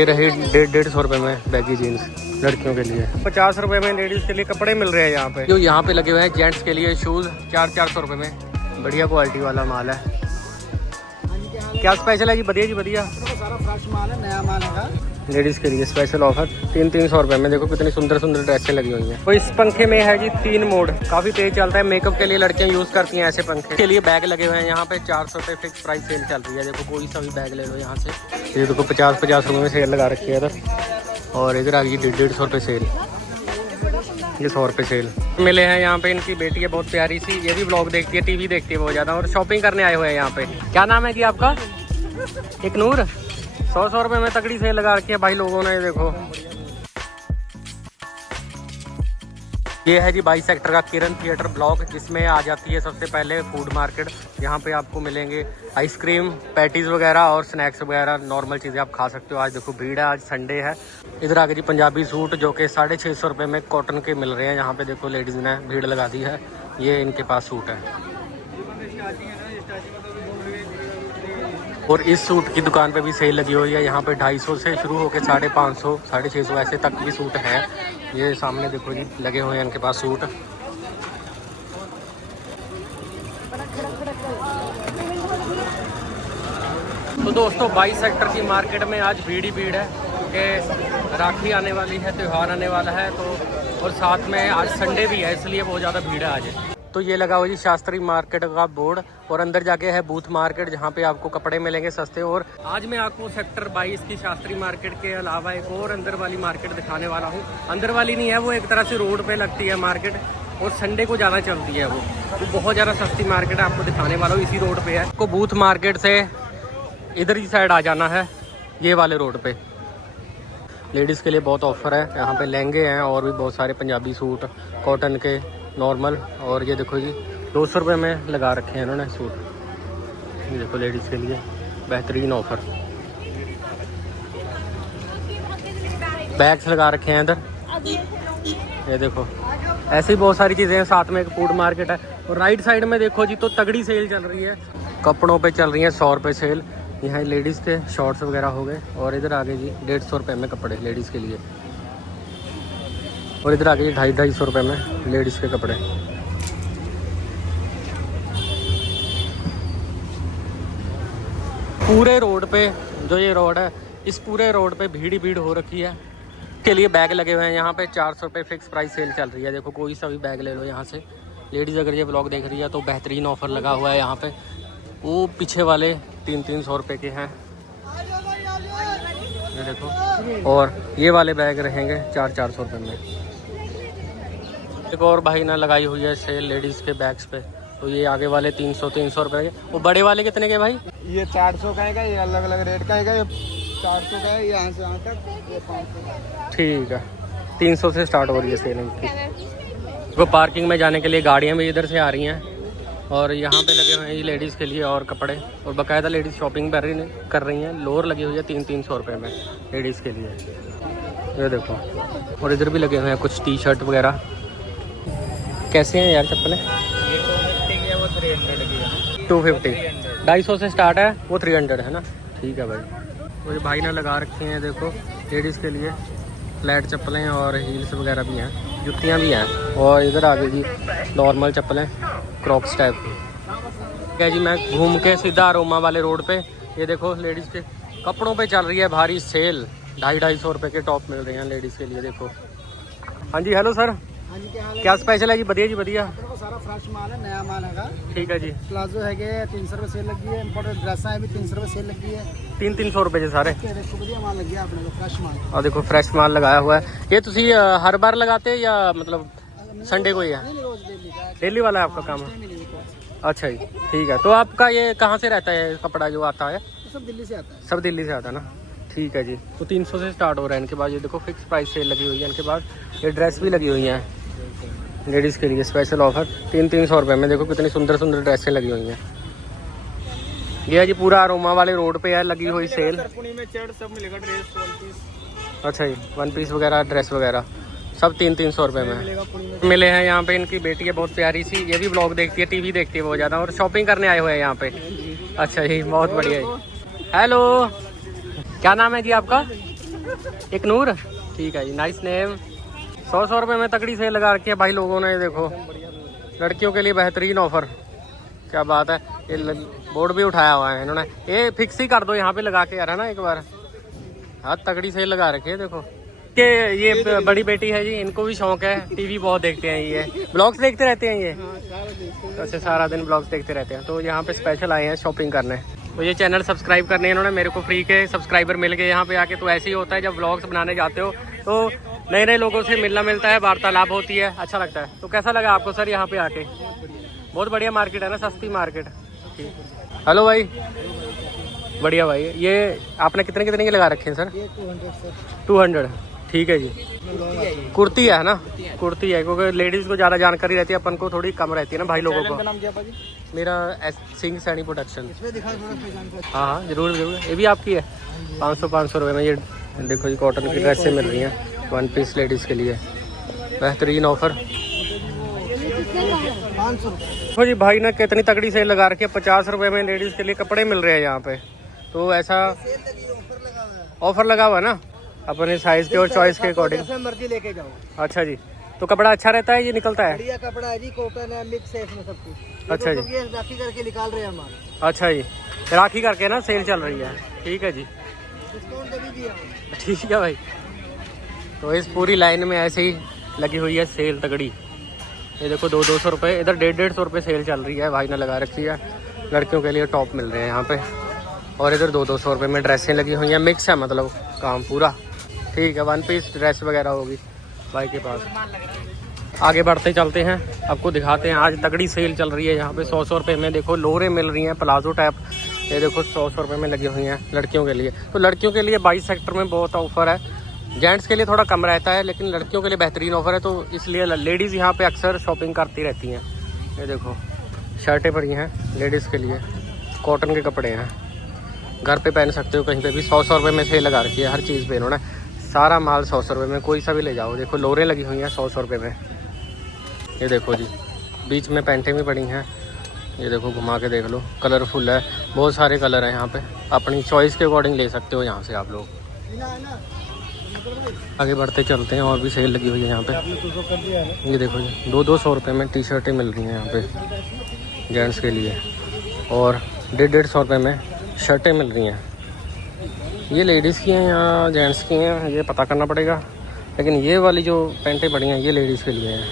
ये रही 150 रुपये में बैगी जीन्स लड़कियों के लिए। 50 रुपये में लेडीज़ के लिए कपड़े मिल रहे हैं यहाँ पे। जो यहाँ पे लगे हुए हैं जेंट्स के लिए शूज़ 400 रुपये में। बढ़िया क्वालिटी वाला माल है। क्या स्पेशल है जी? बढ़िया जी बढ़िया, सारा फ्रेश माल है, नया माल है। लेडीज़ के लिए स्पेशल ऑफर 300 रुपये में। देखो कितनी सुंदर सुंदर ड्रेसें लगी हुई हैं। तो इस पंखे में है जी 3 मोड, काफ़ी तेज चलता है। मेकअप के लिए लड़कियां यूज़ करती हैं ऐसे पंखे। के लिए बैग लगे हुए हैं यहाँ पे 400 रुपये फिक्स प्राइस सेल चल रही है। देखो कोई सा भी बैग ले लो यहाँ से। ये देखो 50 रुपये में सेल लगा रखी है इधर। और इधर आ गई 150 रुपये सेल, ये 100 रुपये सेल मिले हैं यहाँ पे। इनकी बेटी है बहुत प्यारी सी, ये भी ब्लॉग देखती है, टीवी देखती है बहुत ज़्यादा, और शॉपिंग करने आए हुए हैं यहाँ पे। क्या नाम है जी आपका? एक नूर। 100 रुपये में तगड़ी सेल लगा रखी है भाई लोगों ने। देखो ये है जी 22 सेक्टर का किरण थिएटर ब्लॉक, जिसमें आ जाती है सबसे पहले फूड मार्केट। यहाँ पे आपको मिलेंगे आइसक्रीम, पैटीज वगैरह और स्नैक्स वगैरह, नॉर्मल चीज़ें आप खा सकते हो। आज देखो भीड़ है, आज संडे है। इधर आगे जी पंजाबी सूट जो कि 650 रुपये में कॉटन के मिल रहे हैं। यहाँ पे देखो लेडीज़ ने भीड़ लगा दी है। ये इनके पास सूट है। और इस सूट की दुकान पे भी सेल लगी हुई है। यहाँ पे 250 से शुरू होकर 550, 650 ऐसे तक भी सूट है। ये सामने देखो जी लगे हुए हैं इनके पास सूट। तो दोस्तों 22 सेक्टर की मार्केट में आज भीड़ ही भीड़ है, क्योंकि राखी आने वाली है, त्यौहार आने वाला है। तो और साथ में आज संडे भी है, इसलिए बहुत ज़्यादा भीड़ है आज। तो ये लगा हुआ जी शास्त्री मार्केट का बोर्ड, और अंदर जाके है बूथ मार्केट, जहाँ पे आपको कपड़े मिलेंगे सस्ते। और आज मैं आपको सेक्टर 22 की शास्त्री मार्केट के अलावा एक और अंदर वाली मार्केट दिखाने वाला हूँ। अंदर वाली नहीं है वो, एक तरह से रोड पे लगती है मार्केट, और संडे को ज़्यादा चलती है वो। तो बहुत ज़्यादा सस्ती मार्केट आपको दिखाने वाला हूँ, इसी रोड पे है। आपको बूथ मार्केट से इधर ही साइड आ जाना है, ये वाले रोड पे। लेडीज़ के लिए बहुत ऑफर है यहाँ पे, लहंगे हैं और भी बहुत सारे पंजाबी सूट कॉटन के नॉर्मल। और ये देखो जी 200 रुपये में लगा रखे हैं इन्होंने सूट। ये देखो लेडीज़ के लिए बेहतरीन ऑफर। बैग्स लगा रखे हैं इधर, ये देखो। ऐसी बहुत सारी चीज़ें हैं, साथ में एक फूड मार्केट है। और राइट साइड में देखो जी तो तगड़ी सेल चल रही है, कपड़ों पे चल रही है 100 रुपये सेल। यहाँ लेडीज़ के शॉर्ट्स वगैरह हो गए। और इधर आगे जी 150 रुपये में कपड़े लेडीज़ के लिए। और इधर आगे जी 250 रुपये में लेडीज़ के कपड़े। पूरे रोड पे, जो ये रोड है, इस पूरे रोड पे भीड़ ही भीड़ हो रखी है। के लिए बैग लगे हुए हैं यहाँ पे 400 रुपये फिक्स प्राइस सेल चल रही है। देखो कोई सा भी बैग ले लो यहाँ से। लेडीज़ अगर ये ब्लॉग देख रही है तो बेहतरीन ऑफर लगा हुआ है यहाँ पे। वो पीछे वाले 300 रुपये के हैं, ये देखो। और ये वाले बैग रहेंगे 400 रुपये में। एक और भाई ने लगाई हुई है सेल लेडीज़ के बैग्स पे। तो ये आगे वाले 300 रुपये के। वो बड़े वाले कितने के भाई? ये 400 का है, ये अलग अलग रेट का है। ये 400 का है, यहाँ से यहाँ तक ये 500 का। ठीक है, 300 से स्टार्ट हो रही है सेल इनकी। वो पार्किंग में जाने के लिए गाड़ियाँ भी इधर से आ रही हैं। और यहाँ पे लगे हुए हैं ये लेडीज़ के लिए और कपड़े, और बाकायदा लेडीज़ शॉपिंग कर रही हैं। लोअर लगी हुई है 300 रुपये में लेडीज़ के लिए, ये देखो। और इधर भी लगे हुए हैं कुछ टी शर्ट वगैरह। कैसे हैं यार चप्पलें? 250, 250 से स्टार्ट है, वो 300 है ना। ठीक है भाई। तो ये भाई ने लगा रखे हैं देखो लेडीज़ के लिए फ्लैट चप्पलें, और हील्स वगैरह भी हैं, जुतियाँ भी हैं। और इधर आगे जी नॉर्मल चप्पलें क्रॉक्स टाइप की। क्या जी, मैं घूम के सीधा अरोमा वाले रोड पे, ये देखो लेडीज़ के कपड़ों पे चल रही है भारी सेल। 250 रुपये के टॉप मिल रहे हैं लेडीज़ के लिए। देखो। हाँ जी, हेलो सर। हाँ जी, क्या हाल है? क्या स्पेशल है जी? बढ़िया जी बढ़िया, सारा फ्रेश माल है, नया माल है। ठीक है जी। प्लाजो है 300 रुपये सेल लगी है। इम्पोर्टेड ड्रेसा है भी 300 रुपये सेल लगी है। 300 रुपये जी सारे। बढ़िया माल लगी है अपने को, फ्रेश माल। और देखो फ्रेश माल लगाया हुआ है। ये तुसी हर बार लगाते हैं या मतलब संडे को ही है? डेली वाला है आपका काम है? अच्छा जी, ठीक है। तो आपका ये कहाँ से रहता है कपड़ा जो आता है? सब दिल्ली से आता है। सब दिल्ली से आता है ना। ठीक है जी। तो 300 से स्टार्ट हो रहा है इनके पास। ये देखो फिक्स प्राइस सेल लगी हुई है इनके पास। ये ड्रेस भी लगी हुई हैं लेडीज़ के लिए, स्पेशल ऑफर 300 रुपये में। देखो कितनी सुंदर सुंदर ड्रेसें लगी हुई हैं। ये है जी पूरा अरोमा वाले रोड पे है लगी हुई सेल। सब मिलेगा, ड्रेस, वन पीस। अच्छा जी, वन पीस वगैरह, ड्रेस वगैरह सब 300 रुपये में मिले हैं। यहाँ पे इनकी बेटी है बहुत प्यारी सी, ये भी ब्लॉग देखती है, टीवी देखती है बहुत ज़्यादा, और शॉपिंग करने आए हुए हैं यहाँ पे। अच्छा जी, बहुत बढ़िया है। हेलो, क्या नाम है जी आपका? एक नूर, ठीक है जी, नाइस नेम। 100 रुपये में तगड़ी सेल लगा रखी है भाई लोगों ने। ये देखो लड़कियों के लिए बेहतरीन ऑफर, क्या बात है। ये बोर्ड भी उठाया हुआ है इन्होंने, ये फिक्स ही कर दो यहाँ पे लगा के यार, है ना एक बार। हाँ तगड़ी सेल लगा रखी है देखो। कि ये बड़ी बेटी है जी, इनको भी शौक है, टीवी बहुत देखते हैं, ये ब्लॉग्स देखते रहते हैं ये, वैसे सारा दिन ब्लॉग्स देखते रहते हैं। तो यहाँ पे स्पेशल आए हैं शॉपिंग करने, तो ये चैनल सब्सक्राइब करने इन्होंने मेरे को फ्री के सब्सक्राइबर मिल गए यहाँ पे आके। तो ऐसे ही होता है जब ब्लॉग्स बनाने जाते हो तो नए नए लोगों से मिलना मिलता है, वार्तालाप होती है, अच्छा लगता है। तो कैसा लगा आपको सर यहाँ पे आके? बहुत बढ़िया मार्केट है ना, सस्ती मार्केट। ठीक, हेलो भाई, बढ़िया भाई। ये आपने कितने कितने के लगा रखे हैं सर? 200, ठीक है जी। कुर्ती है ना, कुर्ती है, क्योंकि लेडीज़ को ज़्यादा जानकारी रहती है, अपन को थोड़ी कम रहती है ना भाई लोगों को। मेरा सिंह सैनी प्रोडक्शन। हाँ हाँ जरूर जरूर, ये भी आपकी है। 500 रुपये में ये देखो जी, कॉटन की ड्रेसें मिल रही हैं 1 पीस लेडीज़ के लिए, बेहतरीन ऑफर। देखो जी भाई ने कितनी तगड़ी सेल लगा रखी है, 50 रुपये में लेडीज़ के लिए कपड़े मिल रहे हैं यहाँ पे। तो ऐसा ऑफर लगा हुआ है ना, अपने साइज के और चॉइस के अकॉर्डिंग जैसे मर्जी लेके जाओ। अच्छा जी, तो कपड़ा अच्छा रहता है, ये निकलता है? बढ़िया कपड़ा है जी, कॉटन है, मिक्स है इसमें सब कुछ। अच्छा जी, ये राखी करके निकाल रहे हैं हमारे। अच्छा जी, राखी करके ना सेल चल रही है, ठीक है जी, डिस्काउंट भी दिया, ठीक है भाई। तो इस पूरी लाइन में ऐसे ही लगी हुई है सेल तगड़ी। ये देखो 200 रुपये, इधर 150 रुपये सेल चल रही है, भाई ने लगा रखी है। लड़कियों के लिए टॉप मिल रहे हैं यहाँ पे, और इधर 200 रुपये में ड्रेसें लगी हुई हैं, मिक्स है मतलब काम पूरा, ठीक है। 1 पीस ड्रेस वगैरह होगी भाई के पास। आगे बढ़ते चलते हैं, आपको दिखाते हैं। आज तगड़ी सेल चल रही है यहाँ पे। 100 रुपये में देखो लोरे मिल रही हैं, प्लाजो टाइप, ये देखो 100 रुपये में लगी हुई हैं लड़कियों के लिए। तो लड़कियों के लिए 22 सेक्टर में बहुत ऑफर है, जेंट्स के लिए थोड़ा कम रहता है, लेकिन लड़कियों के लिए बेहतरीन ऑफर है। तो इसलिए लेडीज़ यहाँ पे अक्सर शॉपिंग करती रहती हैं। ये देखो शर्टें पड़ी हैं लेडीज़ के लिए, कॉटन के कपड़े हैं, घर पे पहन सकते हो कहीं पे भी। 100 रुपये में सेल लगा रखी है हर चीज़ पे इन्होंने, सारा माल 100 रुपये में, कोई सा भी ले जाओ। देखो लोरें लगी हुई हैं 100 रुपये में। ये देखो जी, बीच में पैंटें भी पड़ी हैं, ये देखो घुमा के देख लो, कलरफुल है, बहुत सारे कलर हैं यहाँ पे, अपनी चॉइस के अकॉर्डिंग ले सकते हो यहाँ से आप लोग। आगे बढ़ते चलते हैं, और भी सेल लगी हुई है यहाँ पे। ये देखो जी 200 रुपये में टी शर्टें मिल रही हैं यहाँ पे जेंट्स के लिए, और 150 रुपये में शर्टें मिल रही हैं। ये लेडीज़ की हैं या जेंट्स की हैं ये पता करना पड़ेगा, लेकिन ये वाली जो पैंटें पड़ी हैं ये लेडीज़ के लिए हैं।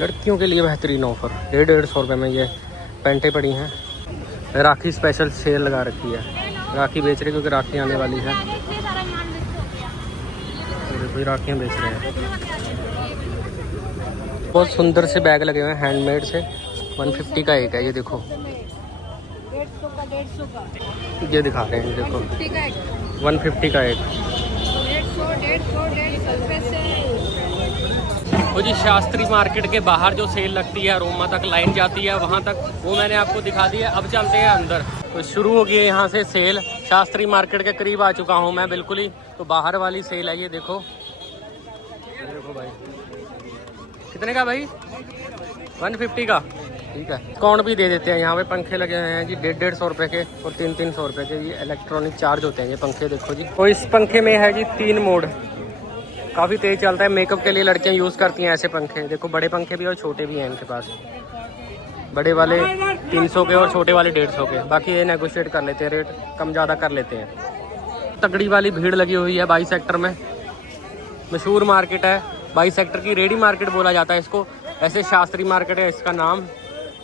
लड़कियों के लिए बेहतरीन ऑफ़र, 150 रुपये में ये पैंटें पड़ी हैं। राखी स्पेशल सेल लगा रखी है, राखी बेच रहे क्योंकि राखी आने वाली है, कोई राखियाँ बेच रहे हैं। बहुत सुंदर से बैग लगे हुए हैं हैंडमेड से, 150 का एक है, ये देखो 150 का ये दिखा रहे हैं, देखो 150 का एक। 150 रुपये से। वो जी शास्त्री मार्केट के बाहर जो सेल लगती है, रोमा तक लाइन जाती है वहाँ तक, वो मैंने आपको दिखा दी है। अब चलते हैं अंदर। तो शुरू हो गई है यहाँ से सेल, शास्त्री मार्केट के करीब आ चुका हूँ मैं बिल्कुल ही। तो बाहर वाली सेल है, ये देखो भाई, कितने का भाई? 150 का, ठीक है। डिस्काउंट भी दे देते हैं यहाँ पे। पंखे लगे हुए हैं जी 150 रुपये के और 300 रुपये के, ये इलेक्ट्रॉनिक चार्ज होते हैं ये पंखे, देखो जी। तो इस पंखे में है जी 3 मोड, काफ़ी तेज़ चलता है, मेकअप के लिए लड़कियाँ यूज़ करती हैं ऐसे पंखे। देखो बड़े पंखे भी और छोटे भी हैं इनके पास, बड़े वाले 300 के और छोटे वाले 150 के। बाकी ये नेगोशिएट कर लेते हैं, रेट कम ज़्यादा कर लेते हैं। तगड़ी वाली भीड़ लगी हुई है 22 सेक्टर में, मशहूर मार्केट है 22 सेक्टर की, रेडी मार्केट बोला जाता है इसको, ऐसे शास्त्री मार्केट है इसका नाम।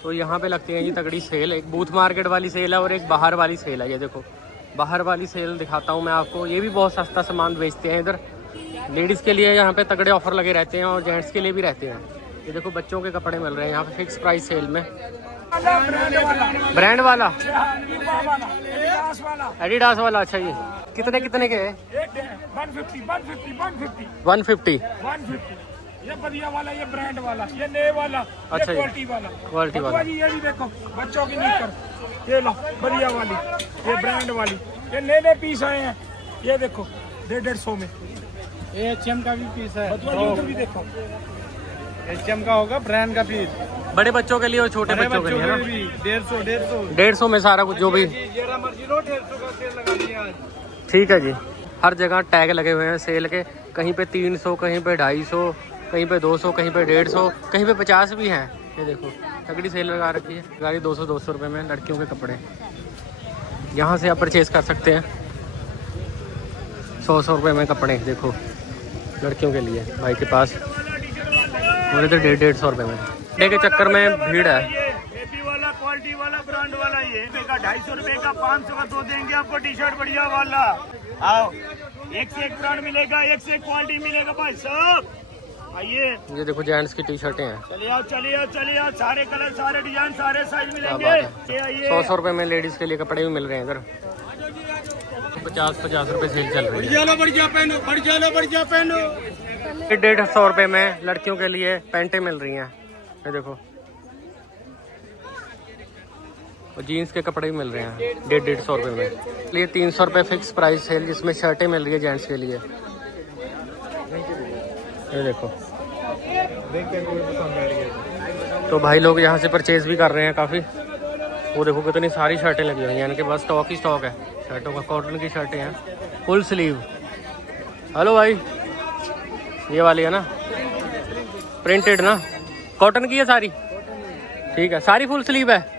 तो यहाँ पे लगती है ये तगड़ी सेल, एक बूथ मार्केट वाली सेल है और एक बाहर वाली सेल है। ये देखो बाहर वाली सेल दिखाता हूँ मैं आपको, ये भी बहुत सस्ता सामान बेचते हैं इधर। लेडीज़ के लिए यहाँ पे तगड़े ऑफर लगे रहते हैं और जेंट्स के लिए भी रहते हैं। ये देखो बच्चों के कपड़े मिल रहे हैं यहाँ पे फिक्स प्राइस सेल में। ब्रांड वाला एडिडास वाला, अच्छा जी कितने कितने के? 150 ये बढ़िया वाला, ये ब्रांड वाला, ये नए वाला, अच्छा, ये क्वालिटी वाला जी। ये भी देखो बच्चों की निकर, ये लो बढ़िया वाली, ये ब्रांड वाली, ये नए पीस आए हैं, ये देखो 150 में। ये HM का भी पीस है, भी देखो HM का होगा ब्रांड का पीस, बड़े बच्चों के लिए और छोटे बच्चों के लिए है ना। 150 150 में सारा कुछ जो भी, मर्जी लो, 150 का सेल लगा दिया आज। ठीक है जी। हर जगह टैग लगे हुए हैं सेल के, कहीं पे 300, कहीं पे 250, कहीं पे 200, कहीं पे 150, कहीं पे 50 भी हैं। ये देखो तगड़ी सेल लगा रखी है, गाड़ी 200 रुपये में लड़कियों के कपड़े। यहाँ से आप परचेज़ कर सकते हैं 100 रुपये में कपड़े। देखो लड़कियों के लिए भाई के पास, और इधर 150 रुपये में। डे के चक्कर में भीड़ है। वाला क्वालिटी वाला ब्रांड वाला ये का 250 रुपए का, 500 का 2 देंगे आपको टी शर्ट बढ़िया वाला। आओ, एक से एक ब्रांड मिलेगा, एक से एक क्वालिटी मिलेगा भाई साहब। आइए, ये देखो जेंट्स की टी शर्टें हैं। चलिए आओ, चलिए आओ, चलिए आओ, सारे कलर, सारे डिजाइन, सारे साइज मिलेंगे। 100 रुपये में लेडीज के लिए कपड़े भी मिल रहे हैं इधर। 50 रुपये सेल चल रही है। बढ़िया पहनो, बढ़िया पहनो। 150 रुपये में लड़कियों के लिए पैंटें मिल रही हैं। ये देखो, और जीन्स के कपड़े भी मिल रहे हैं 150 रुपये में। लिए 300 रुपये फिक्स प्राइस सेल, जिसमें शर्टें मिल रही है जेंट्स के लिए। ये देखो, तो भाई लोग यहाँ से परचेज भी कर रहे हैं काफ़ी। वो देखो कितनी सारी शर्टें लगी हुई हैं, इनके पास स्टॉक ही स्टॉक है शर्टों का। कॉटन की शर्टें हैं फुल स्लीव। हेलो भाई, ये वाली है ना प्रिंटेड ना, कॉटन की है सारी? ठीक है, सारी फुल स्लीव है,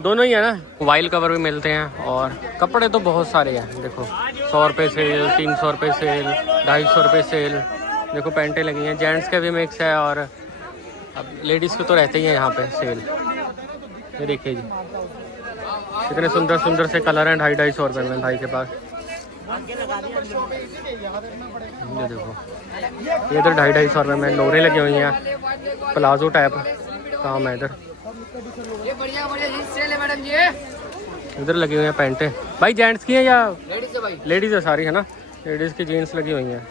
दोनों ही है ना। मोबाइल कवर भी मिलते हैं और कपड़े तो बहुत सारे हैं। देखो 100 रुपये सेल, 300 रुपये सेल, 250 रुपये सेल। देखो पैंटें लगी हैं, जेंट्स के भी मिक्स है और अब लेडीज़ के तो रहते ही हैं यहाँ पे सेल। ये देखिए जी, कितने सुंदर सुंदर से कलर हैं 250 रुपये में भाई के पास। ये देखो, ये इधर 250 रुपये में लोरें लगी हुई हैं, प्लाजो टाइप काम है इधर। ये बढ़िया जींस सेल है मैडम जी। इधर लगी हुई हैं पैंटें। भाई जेंट्स की हैं या लेडीज है भाई? लेडीज़ है सारी, है ना। लेडीज़ की जीन्स लगी हुई हैं,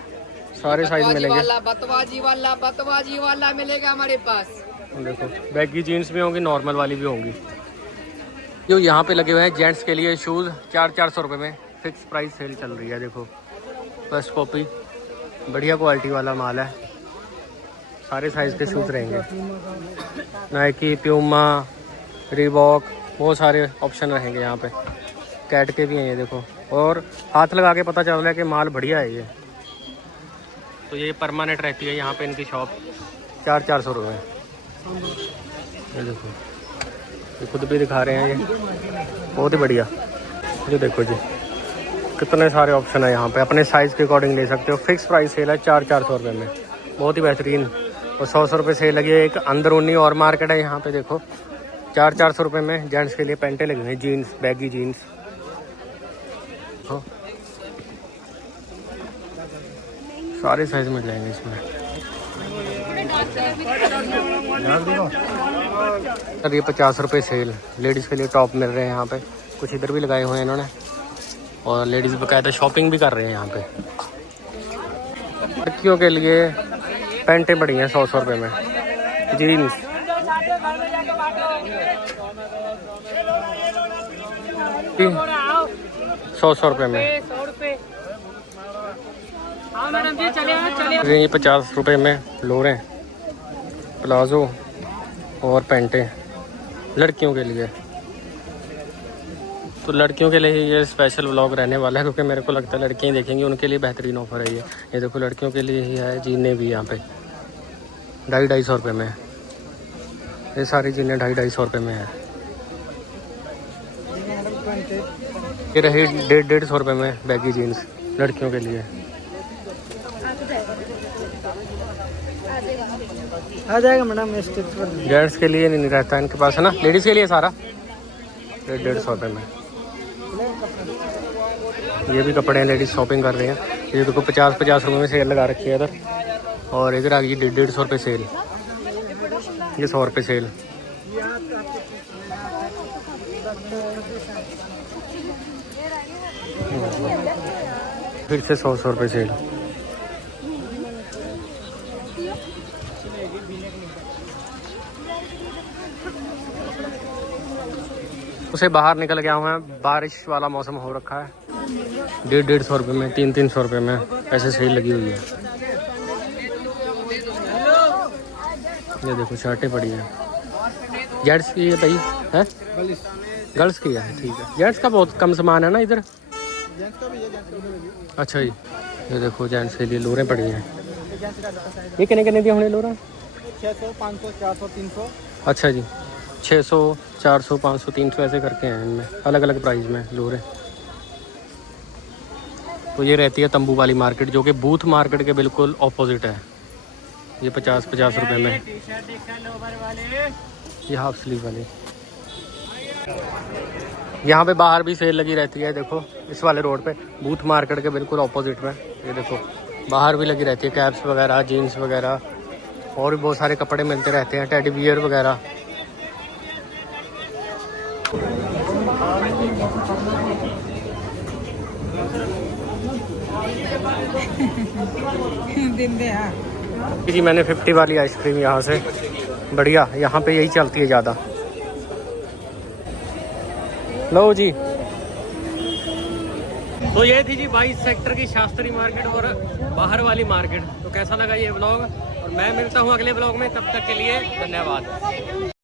सारे साइज मिलेंगे। बतवाजी वाला मिलेगा हमारे पास। देखो बैगी जीन्स भी होंगी, नॉर्मल वाली भी होंगी। जो यहाँ पे लगे हुए हैं जेंट्स के लिए शूज़ 400 रुपये में फिक्स प्राइस सेल चल रही है। देखो फर्स्ट कॉपी, बढ़िया क्वालिटी वाला माल है, सारे साइज़ के शूज़ रहेंगे। नाइकी, प्यूमा, रीबॉक, बहुत सारे ऑप्शन रहेंगे यहाँ पे। कैट के भी हैं ये देखो, और हाथ लगा के पता चल रहा है कि माल बढ़िया है ये। तो ये परमानेंट रहती है यहाँ पे इनकी शॉप। 400 रुपये। ये देखो, ये खुद भी दिखा रहे हैं, ये बहुत ही बढ़िया। ये देखो जी, कितने सारे ऑप्शन है यहाँ पे, अपने साइज़ के अकॉर्डिंग ले सकते हो। फिक्स प्राइस सेल है 400 रुपये में, बहुत ही बेहतरीन। और 100 रुपये सेल लगी है। एक अंदरूनी और मार्केट है यहाँ पे। देखो 400 रुपये में जेंट्स के लिए पैंटें लगी हुई हैं, जीन्स, बैगी जीन्स। हाँ, सारे साइज मिल जाएंगे इसमें। सर ये 50 रुपये सेल, लेडीज़ के लिए टॉप मिल रहे हैं यहाँ पे। कुछ इधर भी लगाए हुए हैं इन्होंने, और लेडीज़ बकायदा शॉपिंग भी कर रहे हैं यहाँ पे। लड़कियों के लिए पैंटें बढ़ी हैं 100 रुपये में, जीन्स। सौ रुपये में। ये 50 रुपये में लोरें, प्लाजो और पैंटें लड़कियों के लिए। तो लड़कियों के लिए ये स्पेशल व्लॉग रहने वाला है, क्योंकि मेरे को लगता है लड़कियाँ देखेंगी, उनके लिए बेहतरीन ऑफर है ये। ये देखो लड़कियों के लिए ही है, जीने भी यहाँ पे 250 रुपये में। ये सारी जीने 250 रुपये में है। ये रही 150 रुपये में बैगी जीन्स लड़कियों के लिए। आ जाएगा मैडम, जेंट्स के लिए नहीं रहता इनके पास, है ना। लेडीज़ के लिए सारा 150 रुपये में। ये भी कपड़े हैं, लेडीज़ शॉपिंग कर रहे हैं। ये देखो 50 रुपये में सेल लगा रखी है इधर, और इधर आ गई 150 रुपये सेल। ये 100 रुपये सेल। फिर से 100 रुपये सेल। उसे बाहर निकल गया हूँ, बारिश वाला मौसम हो रखा है। 150 रुपये में, 300 रुपये में ऐसे सेल लगी हुई है। ये देखो शर्टें पड़ी हैं, जेंट्स की है भाई, है गर्ल्स की है। ठीक है, जेंट्स का बहुत कम सामान है ना इधर, जेंट्स का भी है, जेंट्स का भी। अच्छा जी, ये देखो जेंट्स के लिए लोरें पड़ी हैं। ये जेंट्स का रहता है। ये कितने कितने दी होने लोरा? 600, 500, 400, 300। अच्छा जी, 600, 400, 500, 300 ऐसे करके हैं इनमें, अलग अलग प्राइस में लोरें। तो ये रहती है तंबू वाली मार्केट, जो कि बूथ मार्केट के बिल्कुल ऑपोजिट है। ये 50-50 रुपए में, ये हाफ स्लीव वाली। यहाँ पे बाहर भी सेल लगी रहती है, देखो इस वाले रोड पे, बूथ मार्केट के बिल्कुल ऑपोजिट में। ये देखो बाहर भी लगी रहती है, कैप्स वगैरह, जीन्स वगैरह, और भी बहुत सारे कपड़े मिलते रहते हैं, टेडी बियर वगैरह। जी मैंने 50 वाली आइसक्रीम यहाँ से, बढ़िया, यहाँ पे यही चलती है ज़्यादा। लो जी, तो ये थी जी 22 सेक्टर की शास्त्री मार्केट और बाहर वाली मार्केट। तो कैसा लगा ये ब्लॉग, और मैं मिलता हूँ अगले ब्लॉग में, तब तक के लिए धन्यवाद।